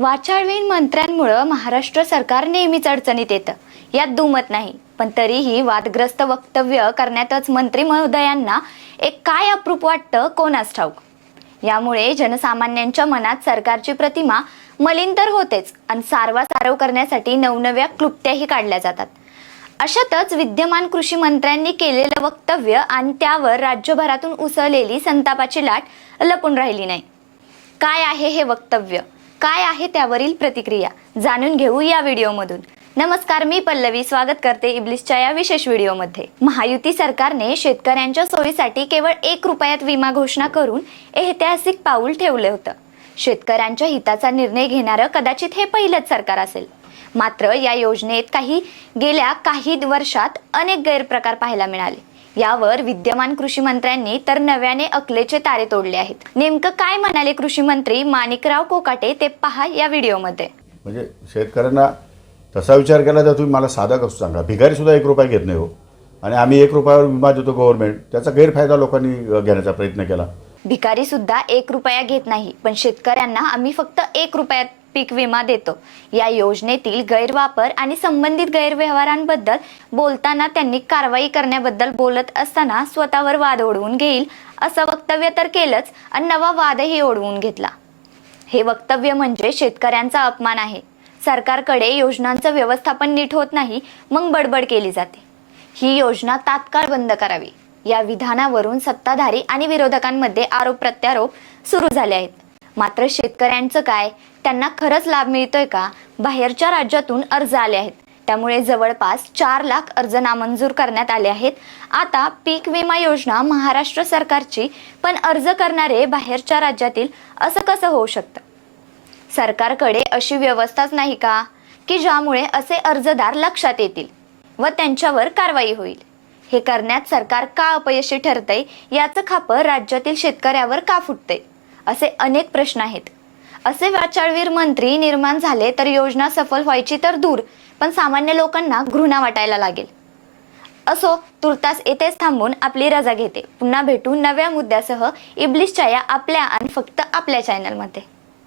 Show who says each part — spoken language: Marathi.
Speaker 1: वाचाळवीन मंत्र्यांमुळं महाराष्ट्र सरकार नेहमीच अडचणीत येतं. यात दुमत नाही. पण तरीही वादग्रस्त वक्तव्य करण्यातच मंत्री महोदयांना एक काय अप्रूप वाटतं कोणास ठाऊक? यामुळे जनसामान्यांच्या मनात सरकारची प्रतिमा मलिन तर होतेच आणि सारवा सारव करण्यासाठी नवनव्या क्लुप्त्याही काढल्या जातात. अशातच विद्यमान कृषी मंत्र्यांनी केलेलं वक्तव्य आणि त्यावर राज्यभरातून उसळलेली संतापाची लाट लपून राहिली नाही. काय आहे हे वक्तव्य? काय आहे त्यावरील प्रतिक्रिया जाणून घेऊ या व्हिडिओमधून. नमस्कार मी पल्लवी. स्वागत करते इब्लिसच्या या विशेष व्हिडिओमध्ये. महायुती सरकारने शेतकऱ्यांच्या सोयीसाठी केवळ एक रुपयात विमा घोषणा करून ऐतिहासिक पाऊल ठेवलं होतं. शेतकऱ्यांच्या हिताचा निर्णय घेणारं कदाचित हे पहिलंच सरकार असेल. मात्र या योजनेत काही गेल्या काही वर्षात अनेक गैरप्रकार पाहायला मिळाले. यावर विद्यमान कृषी मंत्र्यांनी तर नव्याने अकलेचे तारे तोडले आहेत. नेमकं काय म्हणाले कृषी मंत्री माणिकराव कोकाटे ते पहा या व्हिडिओमध्ये.
Speaker 2: म्हणजे शेतकऱ्यांना तसा विचार केला तर तुम्ही मला साधा कसं सांगा? भिकारी सुद्धा एक रुपया घेत नाही हो. आणि आम्ही एक रुपयावर विमा देतो गव्हर्नमेंट त्याचा गैरफायदा लोकांनी घेण्याचा प्रयत्न केला.
Speaker 1: भिकारी सुद्धा एक रुपया घेत नाही पण शेतकऱ्यांना आम्ही फक्त एक रुपयात पीक विमा देतो. या योजनेतील गैरवापर आणि संबंधित गैरव्यवहारांबद्दल बोलताना त्यांनी कारवाई करण्याबद्दल बोलत असताना स्वतःवर वाद ओढवून घेईल असं वक्तव्य तर केलंच आणि नवा वादही ओढवून घेतला. हे वक्तव्य म्हणजे शेतकऱ्यांचा अपमान आहे. सरकारकडे योजनांचं व्यवस्थापन नीट होत नाही मग बडबड केली जाते. ही योजना तात्काळ बंद करावी. या विधानावरून सत्ताधारी आणि विरोधकांमध्ये आरोप प्रत्यारोप सुरू झाले आहेत. मात्र शेतकऱ्यांचं काय? त्यांना खरंच लाभ मिळतोय का? बाहेरच्या राज्यातून अर्ज आले आहेत. त्यामुळे जवळपास चार लाख अर्ज नामंजूर करण्यात आले आहेत. आता पीक विमा योजना महाराष्ट्र सरकारची पण अर्ज करणारे बाहेरच्या राज्यातील असं कसं होऊ शकतं? सरकारकडे अशी व्यवस्थाच नाही का? की ज्यामुळे असे अर्जदार लक्षात येतील व त्यांच्यावर कारवाई होईल. हे करण्यात सरकार का अपयशी ठरतंय? याचं खापर राज्यातील शेतकऱ्यावर का फुटतंय? असे अनेक प्रश्न आहेत. असे वाचाळवीर मंत्री निर्माण झाले तर योजना सफल व्हायची तर दूर पण सामान्य लोकांना घृणा वाटायला लागेल. असो तुर्तास येथेच थांबून आपली रजा घेते. पुन्हा भेटू नव्या मुद्द्यासह इब्लिशच्या या आपल्या आणि फक्त आपल्या चॅनलमध्ये